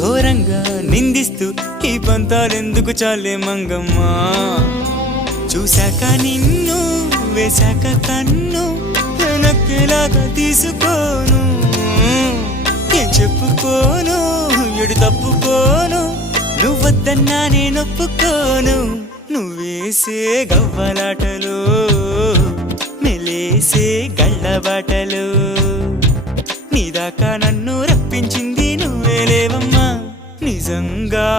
ఘోరంగా నిందిస్తూ ఈ పంతాలెందుకు చాలే మంగమ్మా చూశాక నిన్ను వేశాక కన్ను నక్కేలాగా తీసుకోను ఏం చెప్పుకోను ఎడు తప్పుకోను నువ్వద్దన్నా నేనొప్పుకోను నువ్వేసే గవ్వలాటలు మెలేసే గళ్ళబాటలు నీదాకా నన్ను రప్పించింది నువ్వేలేవమ్మా నిజంగా